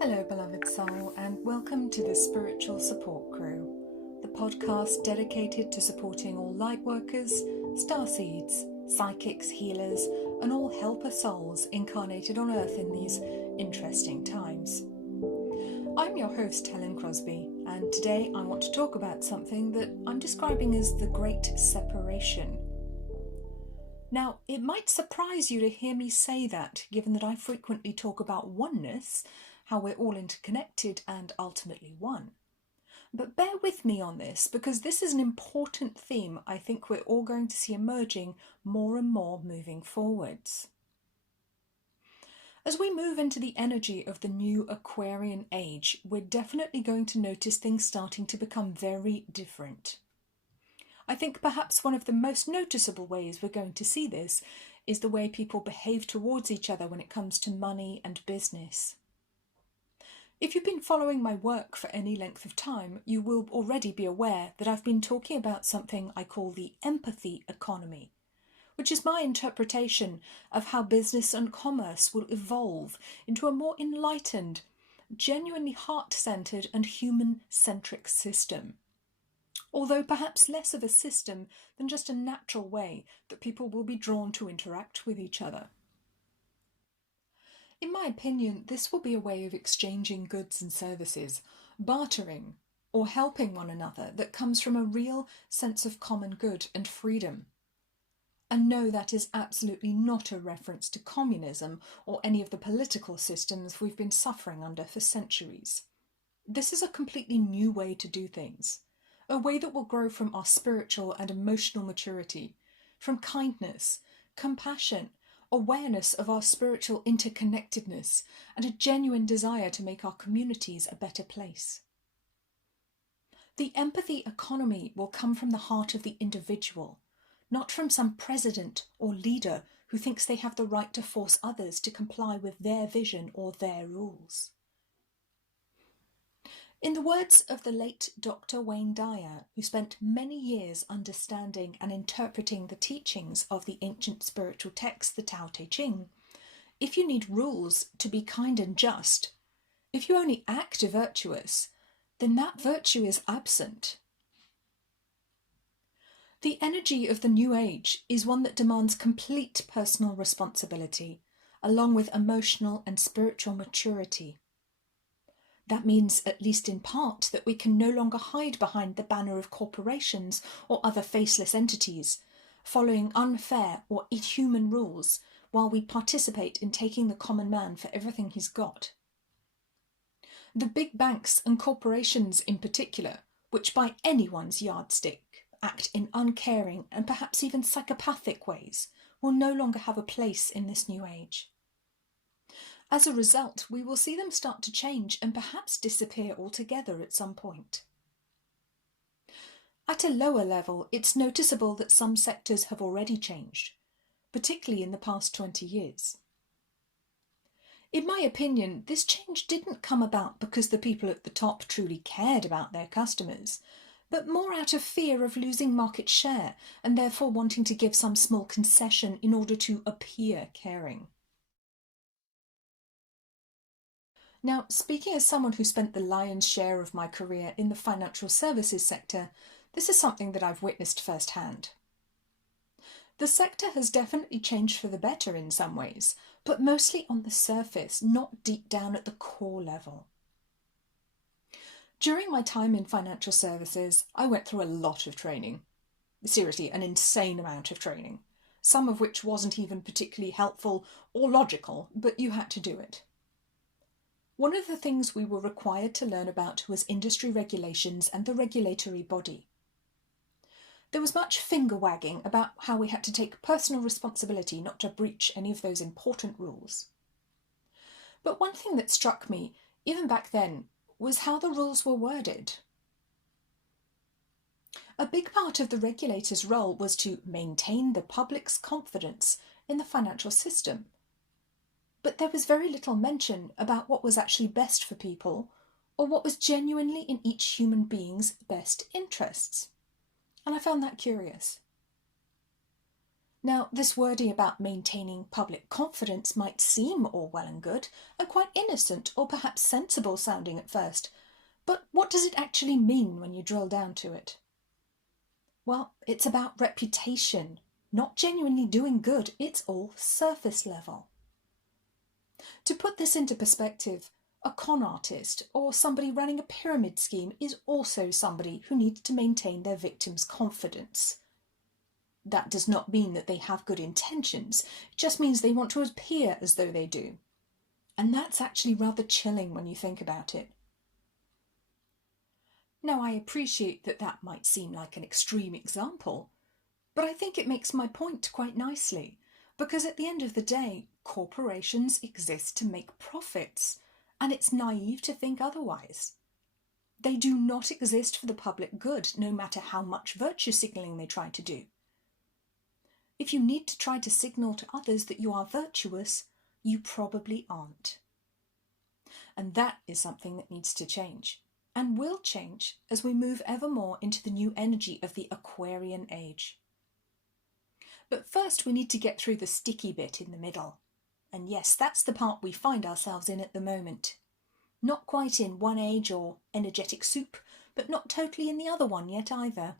Hello, beloved soul, and welcome to the Spiritual Support Crew, the podcast dedicated to supporting all light workers, starseeds, psychics, healers, and all helper souls incarnated on Earth in these interesting times. I'm your host, Helen Crosby, and today I want to talk about something that I'm describing as the Great Separation. Now, it might surprise you to hear me say that, given that I frequently talk about oneness, how we're all interconnected and ultimately one. But bear with me on this, because this is an important theme I think we're all going to see emerging more and more moving forwards. As we move into the energy of the new Aquarian age, we're definitely going to notice things starting to become very different. I think perhaps one of the most noticeable ways we're going to see this is the way people behave towards each other when it comes to money and business. If you've been following my work for any length of time, you will already be aware that I've been talking about something I call the empathy economy, which is my interpretation of how business and commerce will evolve into a more enlightened, genuinely heart-centered and human-centric system. Although perhaps less of a system than just a natural way that people will be drawn to interact with each other. In my opinion, this will be a way of exchanging goods and services, bartering, or helping one another that comes from a real sense of common good and freedom. And no, that is absolutely not a reference to communism or any of the political systems we've been suffering under for centuries. This is a completely new way to do things. A way that will grow from our spiritual and emotional maturity, from kindness, compassion, awareness of our spiritual interconnectedness, and a genuine desire to make our communities a better place. The empathy economy will come from the heart of the individual, not from some president or leader who thinks they have the right to force others to comply with their vision or their rules. In the words of the late Dr. Wayne Dyer, who spent many years understanding and interpreting the teachings of the ancient spiritual text, the Tao Te Ching, if you need rules to be kind and just, if you only act virtuous, then that virtue is absent. The energy of the new age is one that demands complete personal responsibility, along with emotional and spiritual maturity. That means, at least in part, that we can no longer hide behind the banner of corporations or other faceless entities, following unfair or inhuman rules while we participate in taking the common man for everything he's got. The big banks and corporations in particular, which by anyone's yardstick act in uncaring and perhaps even psychopathic ways, will no longer have a place in this new age. As a result, we will see them start to change and perhaps disappear altogether at some point. At a lower level, it's noticeable that some sectors have already changed, particularly in the past 20 years. In my opinion, this change didn't come about because the people at the top truly cared about their customers, but more out of fear of losing market share and therefore wanting to give some small concession in order to appear caring. Now, speaking as someone who spent the lion's share of my career in the financial services sector, this is something that I've witnessed firsthand. The sector has definitely changed for the better in some ways, but mostly on the surface, not deep down at the core level. During my time in financial services, I went through a lot of training. Seriously, an insane amount of training, some of which wasn't even particularly helpful or logical, but you had to do it. One of the things we were required to learn about was industry regulations and the regulatory body. There was much finger-wagging about how we had to take personal responsibility not to breach any of those important rules. But one thing that struck me, even back then, was how the rules were worded. A big part of the regulator's role was to maintain the public's confidence in the financial system. But there was very little mention about what was actually best for people, or what was genuinely in each human being's best interests. And I found that curious. Now, this wording about maintaining public confidence might seem all well and good, and quite innocent or perhaps sensible sounding at first, but what does it actually mean when you drill down to it? Well, it's about reputation, not genuinely doing good. It's all surface level. To put this into perspective, a con artist or somebody running a pyramid scheme is also somebody who needs to maintain their victim's confidence. That does not mean that they have good intentions, it just means they want to appear as though they do. And that's actually rather chilling when you think about it. Now, I appreciate that that might seem like an extreme example, but I think it makes my point quite nicely, because at the end of the day, corporations exist to make profits, and it's naive to think otherwise. They do not exist for the public good, no matter how much virtue signalling they try to do. If you need to try to signal to others that you are virtuous, you probably aren't. And that is something that needs to change, and will change as we move ever more into the new energy of the Aquarian age. But first we need to get through the sticky bit in the middle. And yes, that's the part we find ourselves in at the moment. Not quite in one age or energetic soup, but not totally in the other one yet either.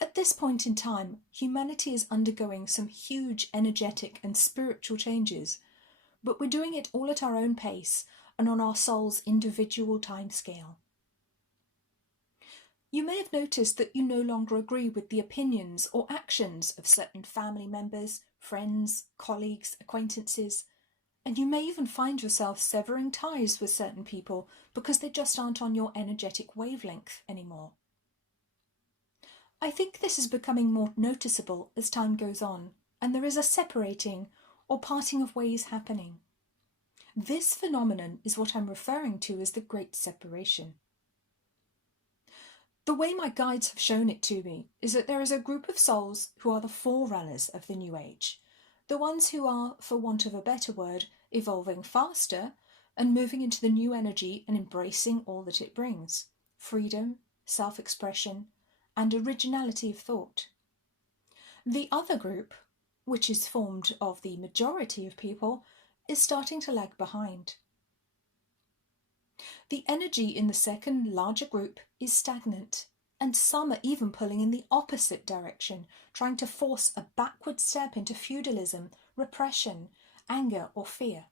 At this point in time, humanity is undergoing some huge energetic and spiritual changes, but we're doing it all at our own pace and on our soul's individual timescale. You may have noticed that you no longer agree with the opinions or actions of certain family members, friends, colleagues, acquaintances, and you may even find yourself severing ties with certain people because they just aren't on your energetic wavelength anymore. I think this is becoming more noticeable as time goes on, and there is a separating or parting of ways happening. This phenomenon is what I'm referring to as the Great Separation. The way my guides have shown it to me is that there is a group of souls who are the forerunners of the New Age, the ones who are, for want of a better word, evolving faster and moving into the new energy and embracing all that it brings: freedom, self-expression, and originality of thought. The other group, which is formed of the majority of people, is starting to lag behind. The energy in the second, larger group is stagnant, and some are even pulling in the opposite direction, trying to force a backward step into feudalism, repression, anger, or fear.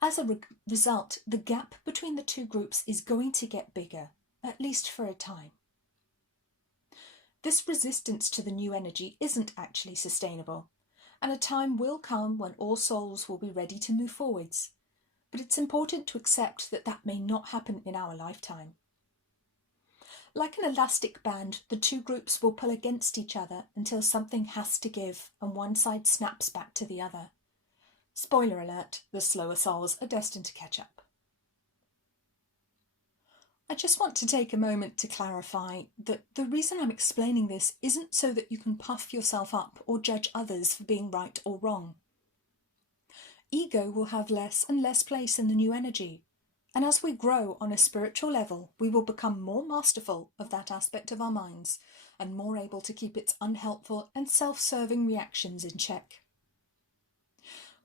As a result, the gap between the two groups is going to get bigger, at least for a time. This resistance to the new energy isn't actually sustainable, and a time will come when all souls will be ready to move forwards. But it's important to accept that that may not happen in our lifetime. Like an elastic band, the two groups will pull against each other until something has to give and one side snaps back to the other. Spoiler alert, the slower souls are destined to catch up. I just want to take a moment to clarify that the reason I'm explaining this isn't so that you can puff yourself up or judge others for being right or wrong. Ego will have less and less place in the new energy, and as we grow on a spiritual level, we will become more masterful of that aspect of our minds and more able to keep its unhelpful and self-serving reactions in check.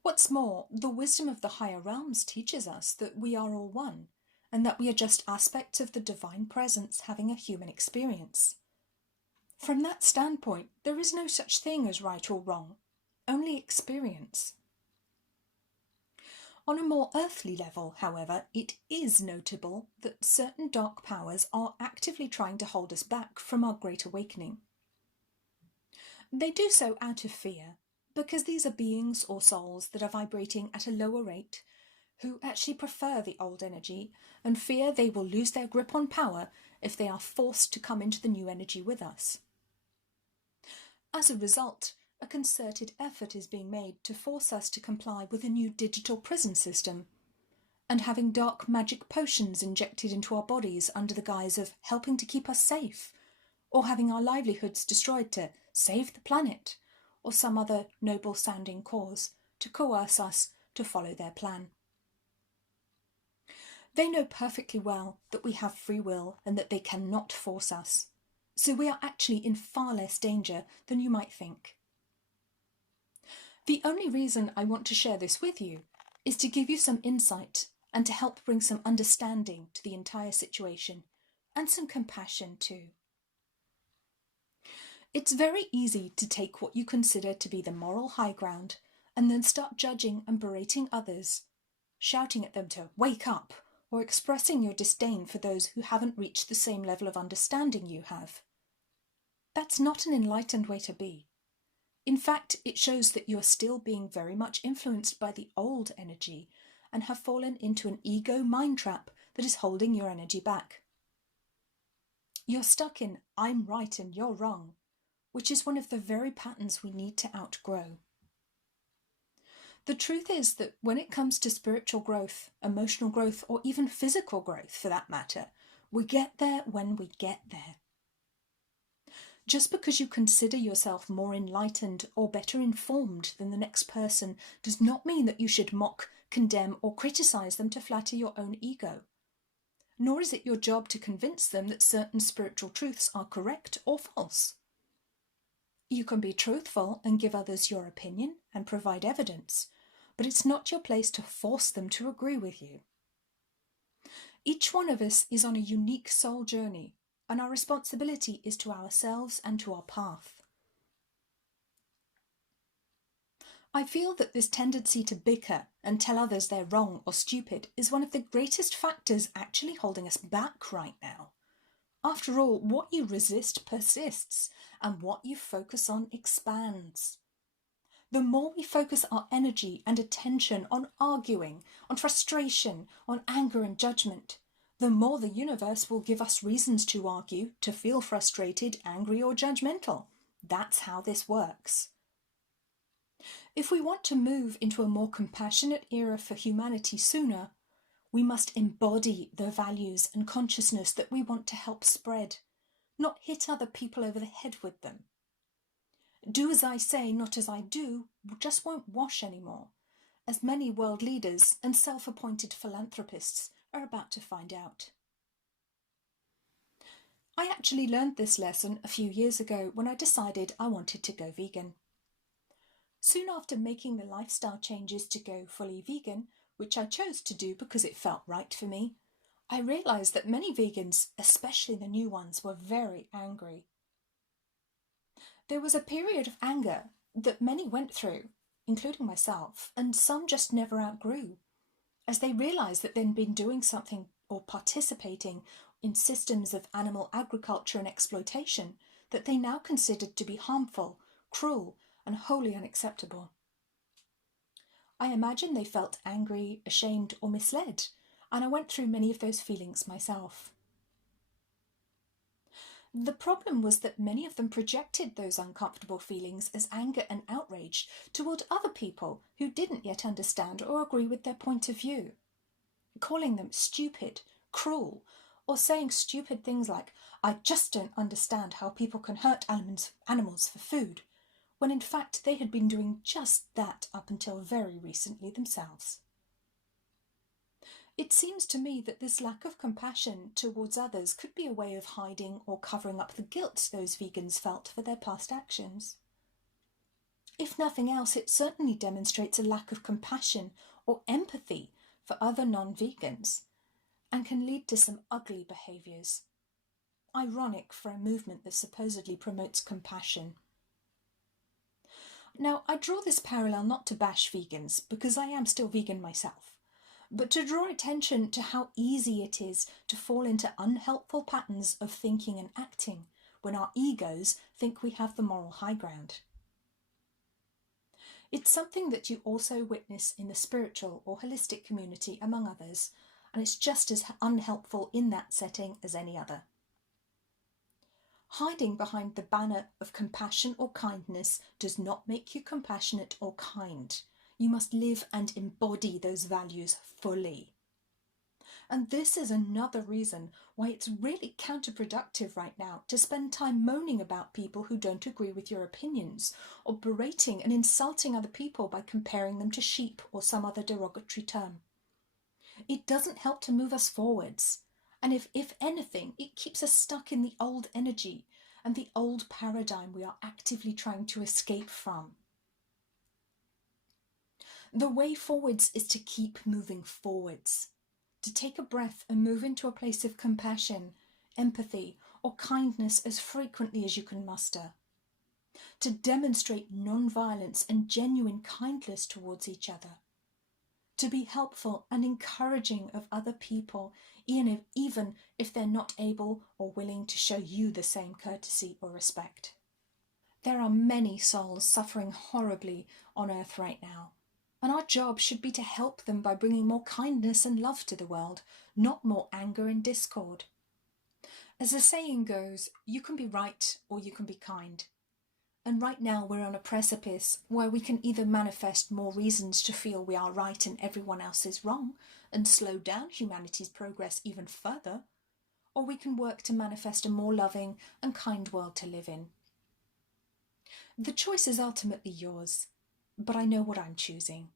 What's more, the wisdom of the higher realms teaches us that we are all one, and that we are just aspects of the divine presence having a human experience. From that standpoint, there is no such thing as right or wrong, only experience. On a more earthly level, however, it is notable that certain dark powers are actively trying to hold us back from our great awakening. They do so out of fear, because these are beings or souls that are vibrating at a lower rate, who actually prefer the old energy and fear they will lose their grip on power if they are forced to come into the new energy with us. As a result, a concerted effort is being made to force us to comply with a new digital prison system, and having dark magic potions injected into our bodies under the guise of helping to keep us safe, or having our livelihoods destroyed to save the planet, or some other noble-sounding cause to coerce us to follow their plan. They know perfectly well that we have free will and that they cannot force us. So we are actually in far less danger than you might think. The only reason I want to share this with you is to give you some insight and to help bring some understanding to the entire situation and some compassion too. It's very easy to take what you consider to be the moral high ground and then start judging and berating others, shouting at them to wake up, or expressing your disdain for those who haven't reached the same level of understanding you have. That's not an enlightened way to be. In fact, it shows that you are still being very much influenced by the old energy and have fallen into an ego mind trap that is holding your energy back. You're stuck in I'm right and you're wrong, which is one of the very patterns we need to outgrow. The truth is that when it comes to spiritual growth, emotional growth, or even physical growth for that matter, we get there when we get there. Just because you consider yourself more enlightened or better informed than the next person does not mean that you should mock, condemn, or criticize them to flatter your own ego. Nor is it your job to convince them that certain spiritual truths are correct or false. You can be truthful and give others your opinion and provide evidence, but it's not your place to force them to agree with you. Each one of us is on a unique soul journey, and our responsibility is to ourselves and to our path. I feel that this tendency to bicker and tell others they're wrong or stupid is one of the greatest factors actually holding us back right now. After all, what you resist persists, and what you focus on expands. The more we focus our energy and attention on arguing, on frustration, on anger and judgment, the more the universe will give us reasons to argue, to feel frustrated, angry, or judgmental. That's how this works. If we want to move into a more compassionate era for humanity sooner, we must embody the values and consciousness that we want to help spread, not hit other people over the head with them. Do as I say, not as I do, just won't wash anymore, as many world leaders and self-appointed philanthropists are about to find out. I actually learned this lesson a few years ago when I decided I wanted to go vegan. Soon after making the lifestyle changes to go fully vegan, which I chose to do because it felt right for me, I realised that many vegans, especially the new ones, were very angry. There was a period of anger that many went through, including myself, and some just never outgrew, as they realised that they'd been doing something or participating in systems of animal agriculture and exploitation that they now considered to be harmful, cruel, and wholly unacceptable. I imagine they felt angry, ashamed, or misled, and I went through many of those feelings myself. The problem was that many of them projected those uncomfortable feelings as anger and outrage toward other people who didn't yet understand or agree with their point of view, calling them stupid, cruel, or saying stupid things like, "I just don't understand how people can hurt animals for food," when in fact they had been doing just that up until very recently themselves. It seems to me that this lack of compassion towards others could be a way of hiding or covering up the guilt those vegans felt for their past actions. If nothing else, it certainly demonstrates a lack of compassion or empathy for other non-vegans and can lead to some ugly behaviours. Ironic for a movement that supposedly promotes compassion. Now, I draw this parallel not to bash vegans, because I am still vegan myself, but to draw attention to how easy it is to fall into unhelpful patterns of thinking and acting when our egos think we have the moral high ground. It's something that you also witness in the spiritual or holistic community, among others, and it's just as unhelpful in that setting as any other. Hiding behind the banner of compassion or kindness does not make you compassionate or kind. You must live and embody those values fully. And this is another reason why it's really counterproductive right now to spend time moaning about people who don't agree with your opinions, or berating and insulting other people by comparing them to sheep or some other derogatory term. It doesn't help to move us forwards. And if anything, it keeps us stuck in the old energy and the old paradigm we are actively trying to escape from. The way forwards is to keep moving forwards, to take a breath and move into a place of compassion, empathy, or kindness as frequently as you can muster, to demonstrate non-violence and genuine kindness towards each other, to be helpful and encouraging of other people, even if they're not able or willing to show you the same courtesy or respect. There are many souls suffering horribly on earth right now, and our job should be to help them by bringing more kindness and love to the world, not more anger and discord. As the saying goes, you can be right or you can be kind. And right now we're on a precipice where we can either manifest more reasons to feel we are right and everyone else is wrong and slow down humanity's progress even further, or we can work to manifest a more loving and kind world to live in. The choice is ultimately yours, but I know what I'm choosing.